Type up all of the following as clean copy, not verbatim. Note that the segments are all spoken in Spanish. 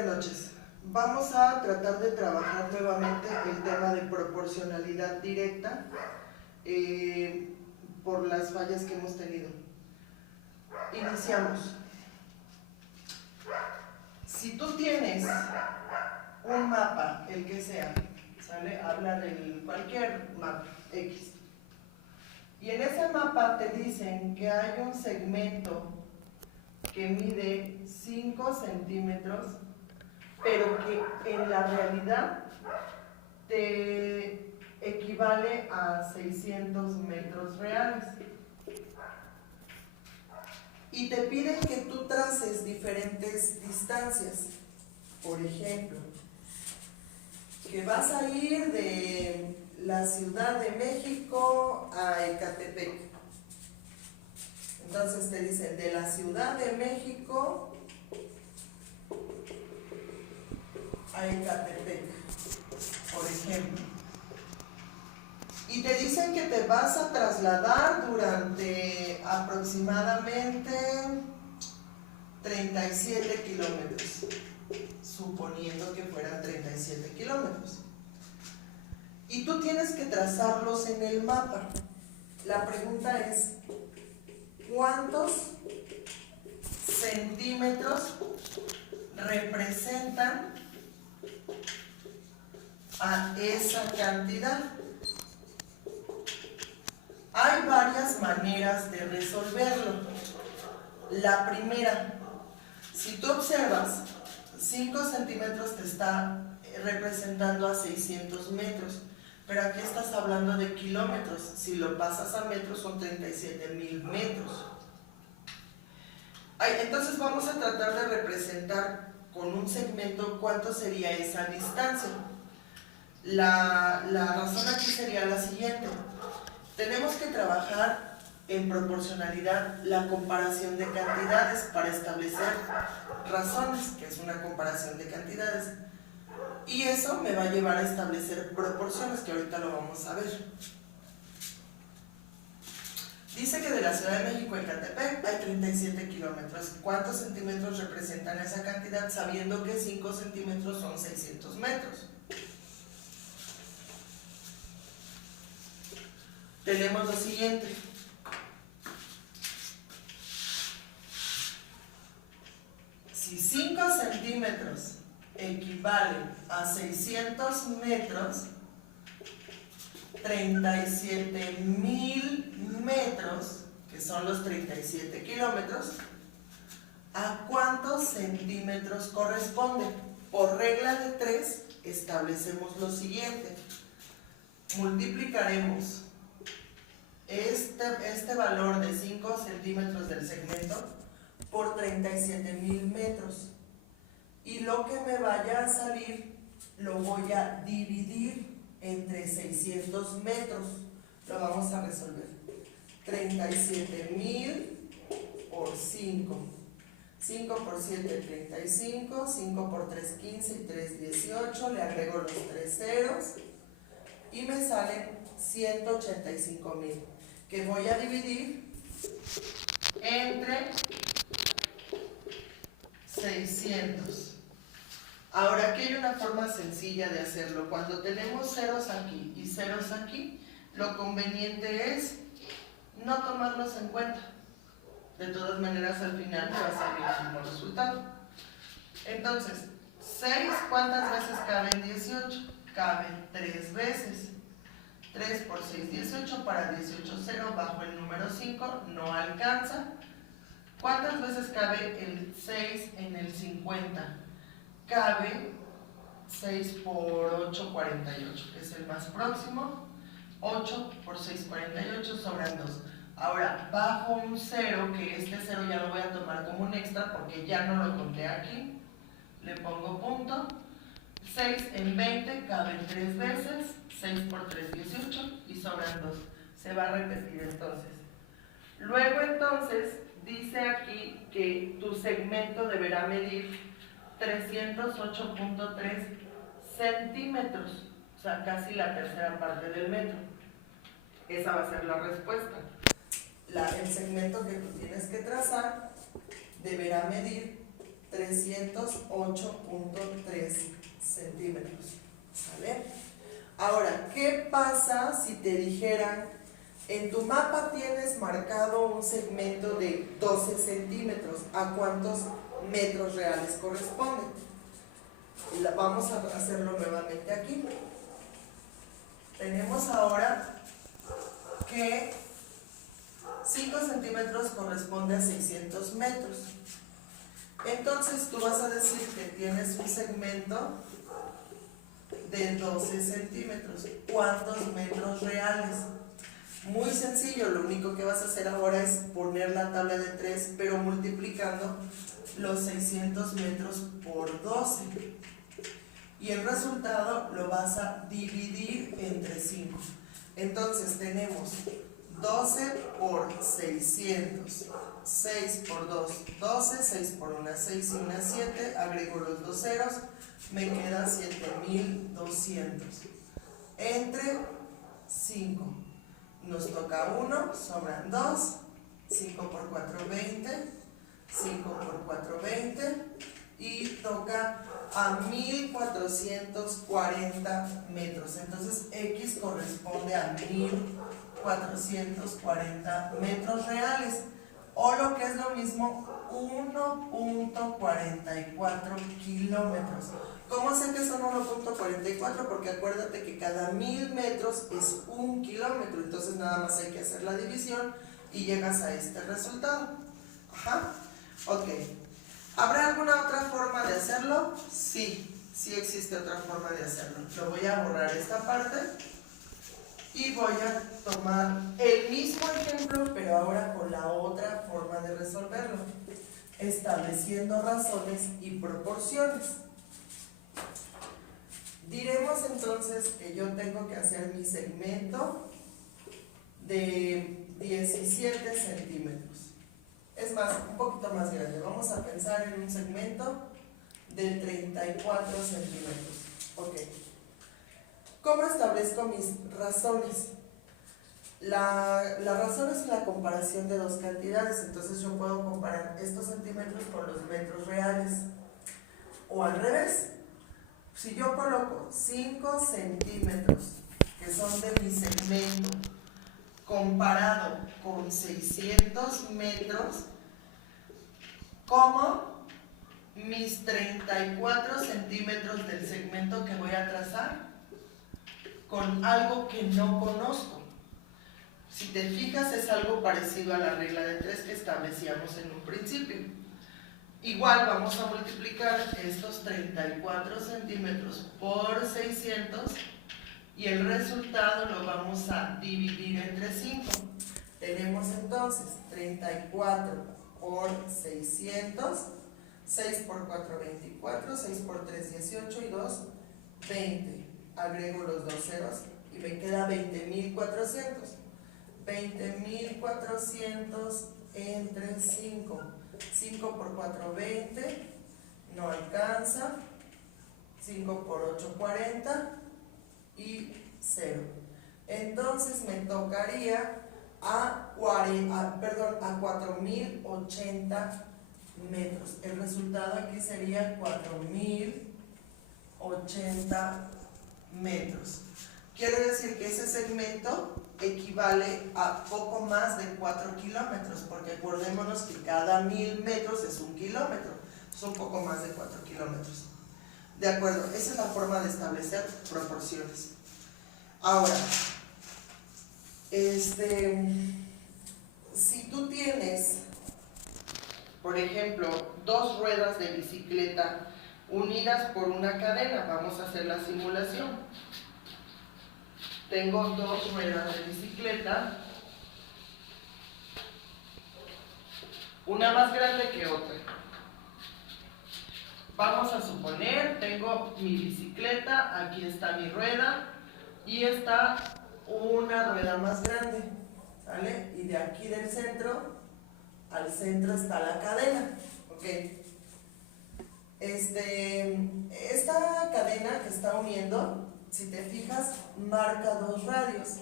Buenas noches. Vamos a tratar de trabajar nuevamente el tema de proporcionalidad directa por las fallas que hemos tenido. Iniciamos. Si tú tienes un mapa, el que sea, ¿sale? Habla de cualquier mapa X. Y en ese mapa te dicen que hay un segmento que mide 5 centímetros, pero que en la realidad te equivale a 600 metros reales. Y te piden que tú traces diferentes distancias. Por ejemplo, que vas a ir de la Ciudad de México a Ecatepec. Entonces te dicen de la Ciudad de México a Ecatepec, por ejemplo. Y te dicen que te vas a trasladar durante aproximadamente 37 kilómetros, suponiendo que fueran 37 kilómetros. Y tú tienes que trazarlos en el mapa. La pregunta es, ¿cuántos centímetros representan a esa cantidad? Hay varias maneras de resolverlo. La primera, si tú observas, 5 centímetros te está representando a 600 metros, pero aquí estás hablando de kilómetros. Si lo pasas a metros son 37,000 metros. Entonces vamos a tratar de representar con un segmento cuánto sería esa distancia. La razón aquí sería la siguiente. Tenemos que trabajar en proporcionalidad la comparación de cantidades para establecer razones, que es una comparación de cantidades. Y eso me va a llevar a establecer proporciones, que ahorita lo vamos a ver. Dice que de la Ciudad de México a Ecatepec hay 37 kilómetros. ¿Cuántos centímetros representan esa cantidad? Sabiendo que 5 centímetros son 600 metros. Tenemos lo siguiente. Si 5 centímetros equivalen a 600 metros, 37,000 metros, que son los 37 kilómetros, ¿a cuántos centímetros corresponde? Por regla de 3 establecemos lo siguiente. Multiplicaremos este valor de 5 centímetros del segmento por 37,000 metros. Y lo que me vaya a salir lo voy a dividir entre 600 metros. Lo vamos a resolver. 37,000 por 5. 5 por 7, 35. 5 por 3, 15 y 3, 18. Le agrego los 3 ceros. Y me salen 185,000. Que voy a dividir entre 600. Ahora, aquí hay una forma sencilla de hacerlo. Cuando tenemos ceros aquí y ceros aquí, lo conveniente es no tomarlos en cuenta. De todas maneras, al final me va a salir el mismo resultado. Entonces, 6, ¿cuántas veces cabe en 18? Cabe 3 veces. 3 por 6, 18. Para 18, 0. Bajo el número 5, no alcanza. ¿Cuántas veces cabe el 6 en el 50? Cabe 6 por 8, 48, que es el más próximo. 8 por 6, 48, sobran 2. Ahora, bajo un 0, que este 0 ya lo voy a tomar como un extra porque ya no lo conté aquí. Le pongo punto. 6 en 20 caben 3 veces. 6 por 3, 18 y sobran 2. Se va a repetir entonces. Luego entonces dice aquí que tu segmento deberá medir 308,3 centímetros, o sea, casi la tercera parte del metro. Esa va a ser la respuesta. El segmento que tú tienes que trazar deberá medir 308.3 centímetros. ¿Sale? Ahora, ¿qué pasa si te dijeran, en tu mapa tienes marcado un segmento de 12 centímetros? ¿A cuántos metros reales corresponde? Vamos a hacerlo nuevamente aquí. Tenemos ahora que 5 centímetros corresponde a 600 metros. Entonces tú vas a decir que tienes un segmento de 12 centímetros. ¿Cuántos metros reales? Muy sencillo, lo único que vas a hacer ahora es poner la tabla de 3, pero multiplicando los 600 metros por 12. Y el resultado lo vas a dividir entre 5. Entonces tenemos 12 por 600. 6 por 2, 12, 6 por 1, 6 y 1, 7, agrego los dos ceros, me queda 7200. Entre 5, nos toca 1, sobran 2, 5 por 4, 20, 5 por 4, 20, y toca a 1440 metros. Entonces X corresponde a 1440 metros reales, o lo que es lo mismo, 1.44 kilómetros. ¿Cómo sé que son 1.44? Porque acuérdate que cada 1000 metros es 1 kilómetro, entonces nada más hay que hacer la división y llegas a este resultado. Ajá, ok. ¿Habrá alguna otra forma de hacerlo? Sí, sí existe otra forma de hacerlo. Lo voy a borrar esta parte y voy a tomar el mismo ejemplo, pero ahora con la otra forma de resolverlo, estableciendo razones y proporciones. Diremos entonces que yo tengo que hacer mi segmento de 17 centímetros. Es más, un poquito más grande. Vamos a pensar en un segmento de 34 centímetros. Ok. ¿Cómo establezco mis razones? La razón es la comparación de dos cantidades. Entonces yo puedo comparar estos centímetros con los metros reales. O al revés. Si yo coloco 5 centímetros, que son de mi segmento, comparado con 600 metros, como mis 34 centímetros del segmento que voy a trazar con algo que no conozco. Si te fijas, es algo parecido a la regla de 3 que establecíamos en un principio. Igual vamos a multiplicar estos 34 centímetros por 600 y el resultado lo vamos a dividir entre 5. Tenemos entonces 34 por 600, 6 por 4, 24, 6 por 3, 18 y 2, 20. Agrego los dos ceros y me queda 20.400. 20.400 entre 5. 5 por 4, 20. No alcanza. 5 por 8, 40. Y 0. Entonces me tocaría a 4.080 metros. El resultado aquí sería 4.080 metros. Quiere decir que ese segmento equivale a poco más de 4 kilómetros, porque acordémonos que cada 1000 metros es 1 kilómetro. Es un poco más de 4 kilómetros. De acuerdo, esa es la forma de establecer proporciones. Ahora, si tú tienes, por ejemplo, 2 ruedas de bicicleta unidas por una cadena, vamos a hacer la simulación. Tengo 2 ruedas de bicicleta, una más grande que otra. Vamos a suponer, tengo mi bicicleta, aquí está mi rueda y está una rueda más grande, ¿vale? Y de aquí del centro al centro está la cadena, ¿ok? Esta cadena que está uniendo, si te fijas, marca 2 radios,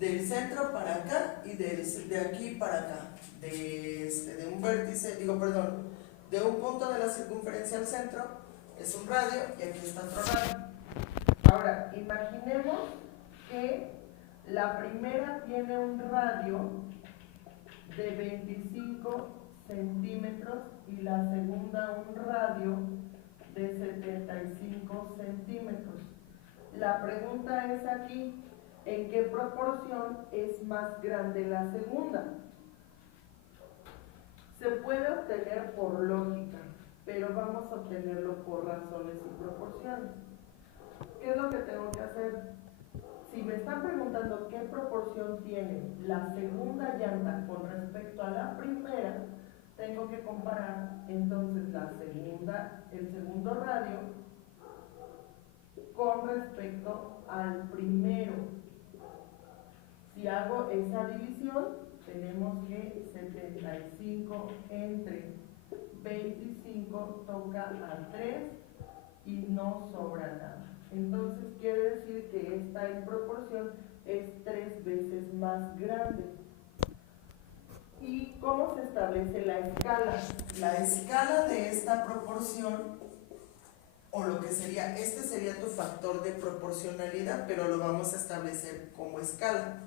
del centro para acá y de aquí para acá, de un vértice, de un punto de la circunferencia al centro es un radio y aquí está otro radio. Ahora, imaginemos que la primera tiene un radio de 25 centímetros y la segunda un radio de 75 centímetros. La pregunta es aquí, ¿en qué proporción es más grande la segunda? Se puede obtener por lógica, pero vamos a obtenerlo por razones y proporciones. ¿Qué es lo que tengo que hacer? Si me están preguntando qué proporción tiene la segunda llanta con respecto a la primera, tengo que comparar entonces el segundo radio con respecto al primero. Si hago esa división, tenemos que 75 entre 25 toca a 3 y no sobra nada. Entonces quiere decir que esta en proporción es 3 veces más grande. ¿Y cómo se establece la escala? La escala de esta proporción, o lo que sería, este sería tu factor de proporcionalidad, pero lo vamos a establecer como escala.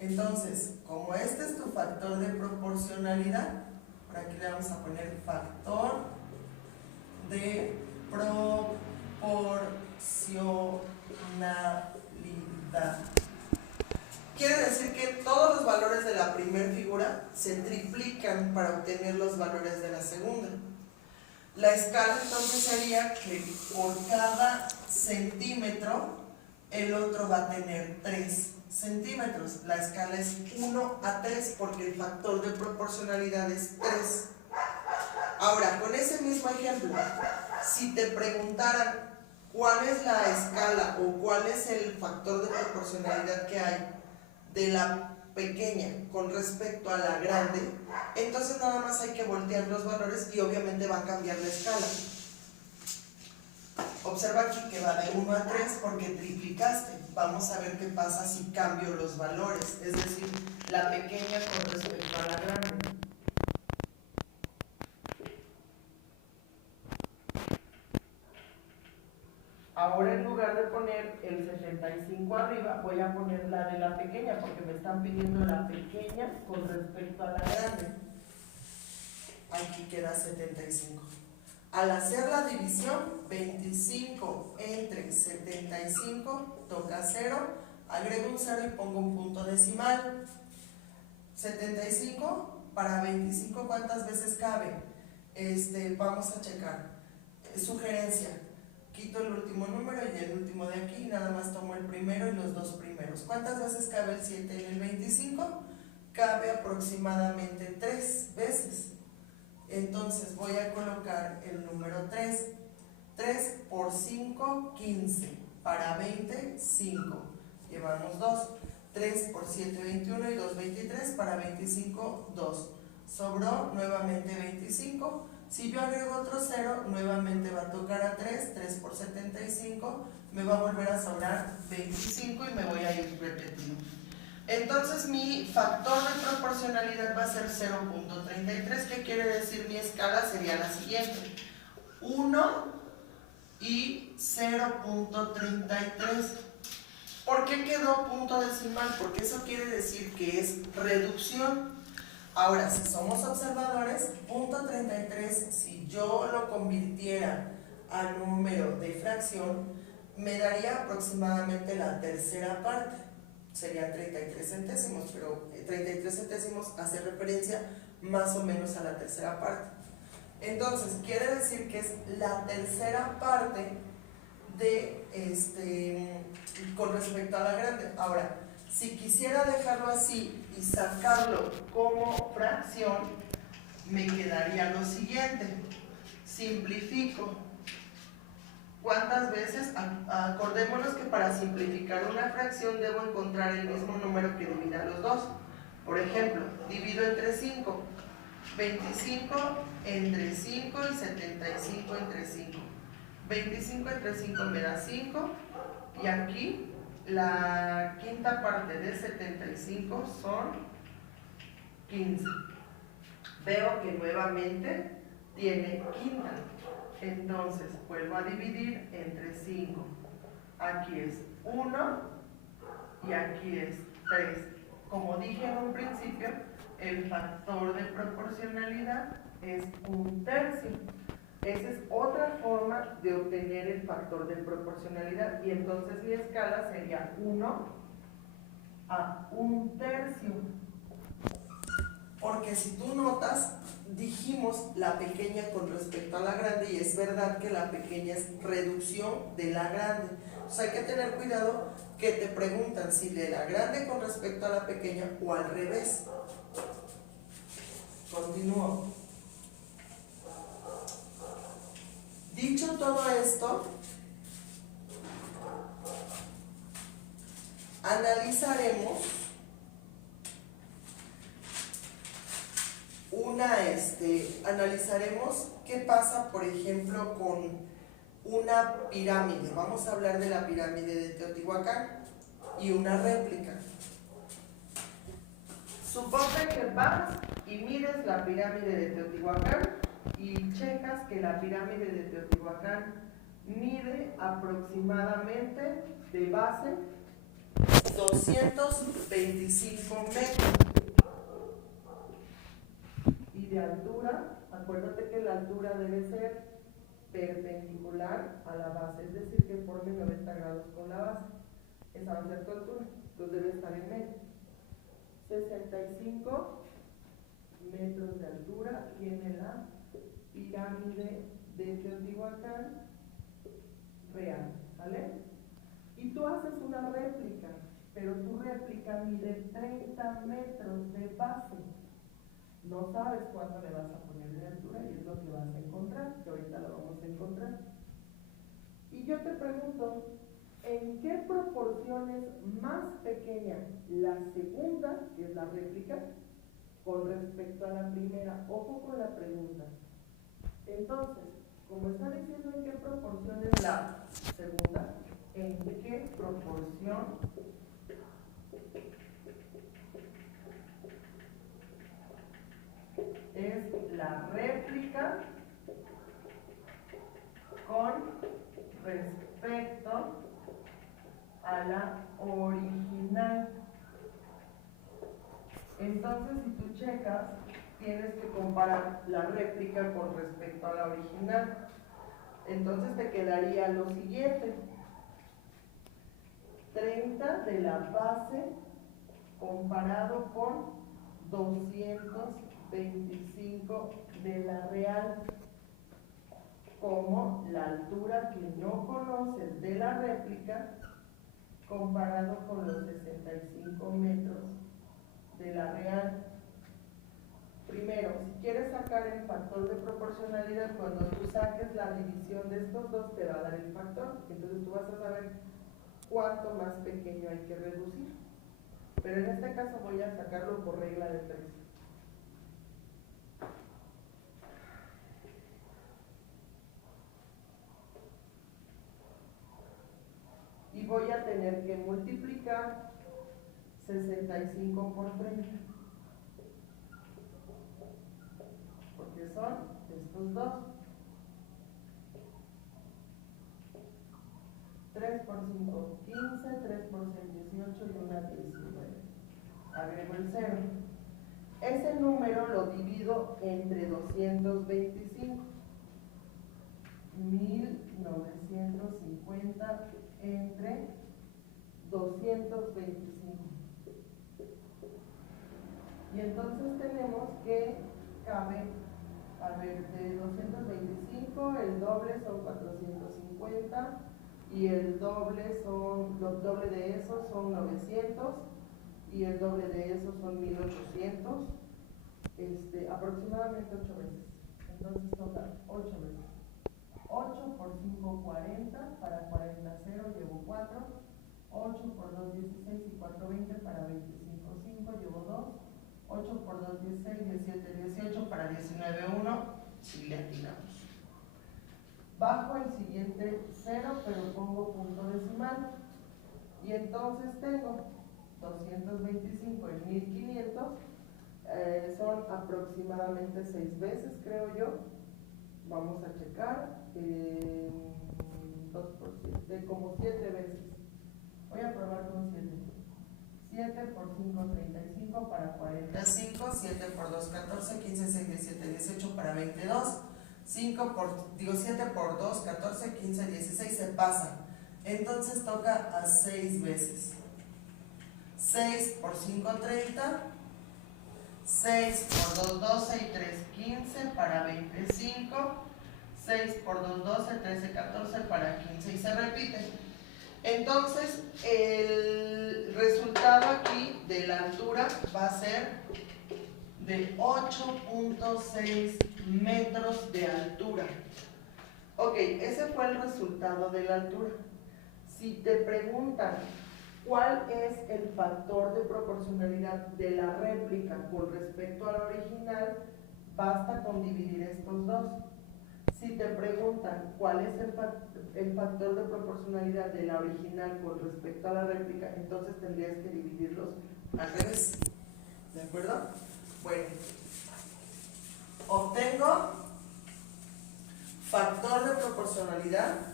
Entonces, como este es tu factor de proporcionalidad, por aquí le vamos a poner factor de proporcionalidad. Quiere decir que todos los valores de la primera figura se triplican para obtener los valores de la segunda. La escala entonces sería que por cada centímetro el otro va a tener 3 centímetros. La escala es 1 a 3 porque el factor de proporcionalidad es 3. Ahora, con ese mismo ejemplo, si te preguntaran cuál es la escala o cuál es el factor de proporcionalidad que hay de la pequeña con respecto a la grande, entonces nada más hay que voltear los valores y obviamente va a cambiar la escala. Observa aquí que va de 1 a 3 porque triplicaste. Vamos a ver qué pasa si cambio los valores, es decir, la pequeña con respecto a la grande. Ahora en lugar de poner el 75 arriba, voy a poner la de la pequeña porque me están pidiendo la pequeña con respecto a la grande. Aquí queda 75. Al hacer la división, 25 entre 75 toca 0, agrego un 0 y pongo un punto decimal. 75 para 25, ¿cuántas veces cabe? Vamos a checar. Sugerencia. Quito el último número y el último de aquí, nada más tomo el primero y los dos primeros. ¿Cuántas veces cabe el 7 en el 25? Cabe aproximadamente 3 veces. Entonces voy a colocar el número 3. 3 por 5, 15. Para 20, 5. Llevamos 2. 3 por 7, 21 y 2, 23. Para 25, 2. Sobró nuevamente 25. Si yo agrego otro 0, nuevamente va a tocar a 3. 3 por 75. Me va a volver a sobrar 25 y me voy a ir repetiendo. Entonces mi factor de proporcionalidad va a ser 0.33. ¿Qué quiere decir? Mi escala sería la siguiente: 1 y 0.33. ¿Por qué quedó punto decimal? Porque eso quiere decir que es reducción. Ahora, si somos observadores, punto 33, si yo lo convirtiera a número de fracción, me daría aproximadamente la tercera parte. Serían 33 centésimos, pero 33 centésimos hace referencia más o menos a la tercera parte. Entonces, quiere decir que es la tercera parte de con respecto a la grande. Ahora, si quisiera dejarlo así y sacarlo como fracción, me quedaría lo siguiente. Simplifico. ¿Cuántas veces? Acordémonos que para simplificar una fracción debo encontrar el mismo número que divida los dos. Por ejemplo, divido entre 5. 25 entre 5 y 75 entre 5. 25 entre 5 me da 5. Y aquí la quinta parte de 75 son 15. Veo que nuevamente tiene quinta. Entonces vuelvo a dividir entre 5. Aquí es 1 y aquí es 3. Como dije en un principio, el factor de proporcionalidad es 1/3. Esa es otra forma de obtener el factor de proporcionalidad, y entonces mi escala sería 1 a 1/3. Porque si tú notas, dijimos la pequeña con respecto a la grande, y es verdad que la pequeña es reducción de la grande. O sea, hay que tener cuidado que te preguntan si de la grande con respecto a la pequeña o al revés. Continúo. Dicho todo esto, analizaremos analizaremos qué pasa, por ejemplo, con una pirámide. Vamos a hablar de la pirámide de Teotihuacán y una réplica. Suponte que vas y mides la pirámide de Teotihuacán y checas que la pirámide de Teotihuacán mide aproximadamente de base 225 metros. Y de altura, acuérdate que la altura debe ser perpendicular a la base, es decir, que forme 90 grados con la base. Esa va a ser tu altura, entonces debe estar en medio. 65 metros de altura tiene la pirámide de Teotihuacán real, ¿vale? Y tú haces una réplica, pero tu réplica mide 30 metros de base. No sabes cuánto le vas a poner de altura y es lo que vas a encontrar, que ahorita lo vamos a encontrar. Y yo te pregunto, ¿en qué proporción es más pequeña la segunda, que es la réplica, con respecto a la primera? Ojo con la pregunta. Entonces, como está diciendo en qué proporción es la segunda, ¿en qué proporción es la réplica con respecto a la original? Entonces, si tú checas, tienes que comparar la réplica con respecto a la original. Entonces te quedaría lo siguiente: 30 de la base comparado con 225 de la real, como la altura que no conoces de la réplica comparado con los 65 metros de la real. Primero, si quieres sacar el factor de proporcionalidad, cuando tú saques la división de estos dos te va a dar el factor, entonces tú vas a saber cuánto más pequeño hay que reducir. Pero en este caso voy a sacarlo por regla de 3. Y voy a tener que multiplicar 65 por 30. Porque son estos dos. 3 por 5, 15, 3 por 6, 18 y una 19. Agrego el 0. Ese número lo divido entre 225. 1950 entre 225. Y entonces tenemos que cabe, a ver, de 225, el doble son 450, y el doble de eso son 900, y el doble de eso son 1800, aproximadamente 8 veces. Entonces toca 8 veces. 8 por 5, 40, para 40, 0, llevo 4. 8 por 2, 16 y 4, 20, para 25, 5, llevo 2. 8 por 2, 16, 17, 18, para 19, 1, si le atinamos. Bajo el siguiente 0, pero pongo punto decimal. Y entonces tengo 225 en 1500, son aproximadamente 6 veces, creo yo. Vamos a checar 2 por 7, como 7 veces. Voy a probar con 7. 7 por 5, 35 para 45. 7 por 2, 14, 15, 6, 17, 18 para 22. 7 por 2, 14, 15, 16 se pasa. Entonces toca a 6 veces. 6 por 5, 30. 6 por 2, 12 y 3, 15 para 25. 6 por 2, 12, 13, 14 para 15 y se repite. Entonces el resultado aquí de la altura va a ser de 8.6 metros de altura. Ok, ese fue el resultado de la altura. Si te preguntan cuál es el factor de proporcionalidad de la réplica con respecto a la original, basta con dividir estos dos. Si te preguntan cuál es el factor de proporcionalidad de la original con respecto a la réplica, entonces tendrías que dividirlos al revés. ¿De acuerdo? Bueno, obtengo factor de proporcionalidad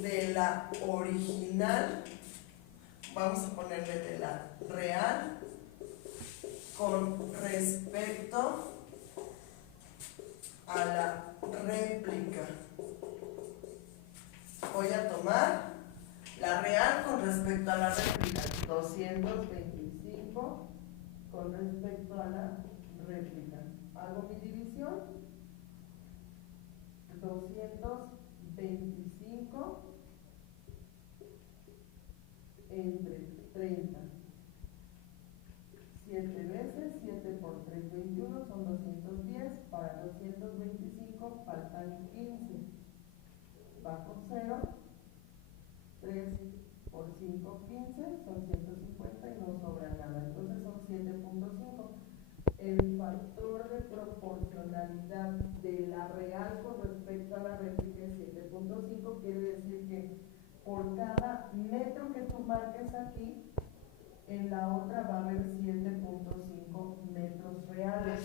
de la original, vamos a ponerle de la real, con respecto a la réplica. Voy a tomar la real con respecto a la réplica, 225 con respecto a la réplica. Hago mi división, 225 entre 30. 7 veces, 7 por 3, 21, son 210. Para 225 faltan 15. Bajo 0. 3 por 5, 15, son 150 y no sobra nada. Entonces son 7.5. El factor de proporcionalidad de la real con respecto a la réplica es 7.5. Quiere decir que por cada metro que tú marques aquí, en la otra va a haber 7.5 metros reales.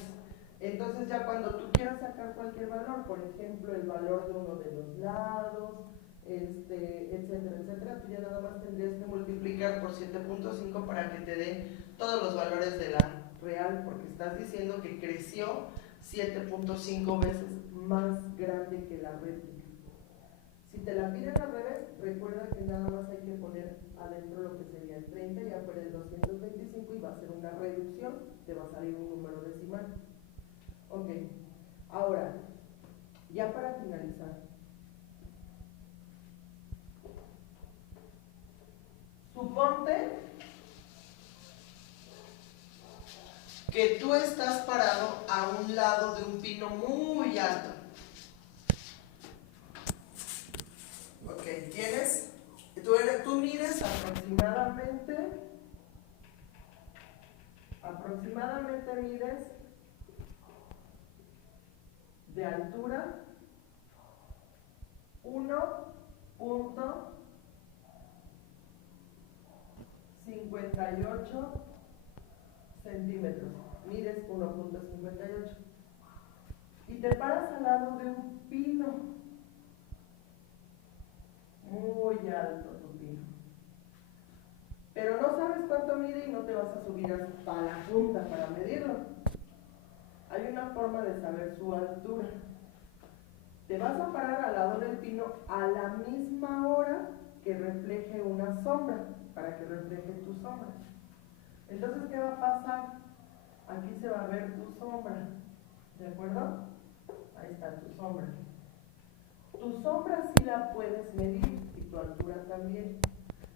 Entonces ya cuando tú quieras sacar cualquier valor, por ejemplo el valor de uno de los lados, etcétera, etcétera, tú ya nada más tendrías que multiplicar por 7.5 para que te dé todos los valores de la real, porque estás diciendo que creció 7.5 veces más grande que la réplica. Si te la piden al revés, recuerda que nada más hay que poner adentro lo que sería el 30 y afuera el 225 y va a ser una reducción, te va a salir un número decimal. Ok, ahora, ya para finalizar, suponte que tú estás parado a un lado de un pino muy alto. Ok, tú mides aproximadamente mides de altura 1.58 centímetros. Mides 1.58 y te paras al lado de un pino muy alto, tu pino, pero no sabes cuánto mide y no te vas a subir hasta la punta para medirlo. Hay una forma de saber su altura. Te vas a parar al lado del pino a la misma hora que refleje una sombra, para que refleje tu sombra. Entonces, ¿qué va a pasar? Aquí se va a ver tu sombra, ¿de acuerdo? Ahí está tu sombra. Tu sombra sí la puedes medir y tu altura también.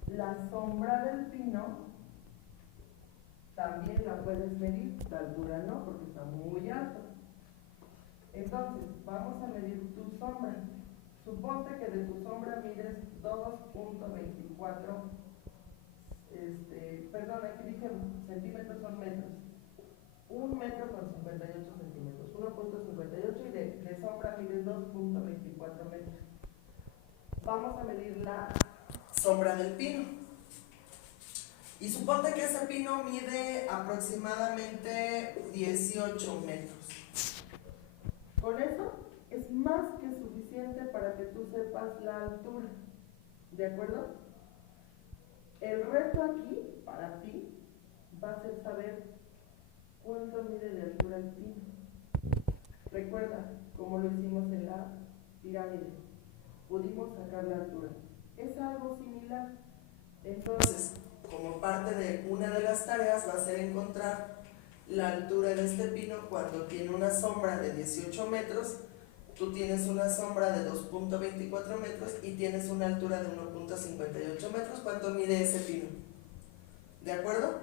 La sombra del pino también la puedes medir, la altura no, porque está muy alto. Entonces, vamos a medir tu sombra. Suponte que de tu sombra mides 2.24, perdón, aquí dije centímetros, son metros. 1 metro con 58 centímetros, 1.58 y de sombra mide 2.24 metros. Vamos a medir la sombra del pino. Y suponte que ese pino mide aproximadamente 18 metros. Con eso es más que suficiente para que tú sepas la altura. ¿De acuerdo? El reto aquí, para ti, va a ser saber cuánto mide de altura el pino. Recuerda, como lo hicimos en la pirámide, pudimos sacar la altura. Es algo similar. Entonces, como parte de una de las tareas va a ser encontrar la altura de este pino cuando tiene una sombra de 18 metros, tú tienes una sombra de 2.24 metros y tienes una altura de 1.58 metros. ¿Cuánto mide ese pino? ¿De acuerdo?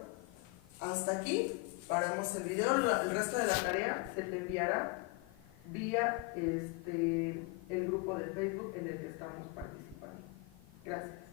Hasta aquí paramos el video. El resto de la tarea se te enviará vía el grupo de Facebook en el que estamos participando. Gracias.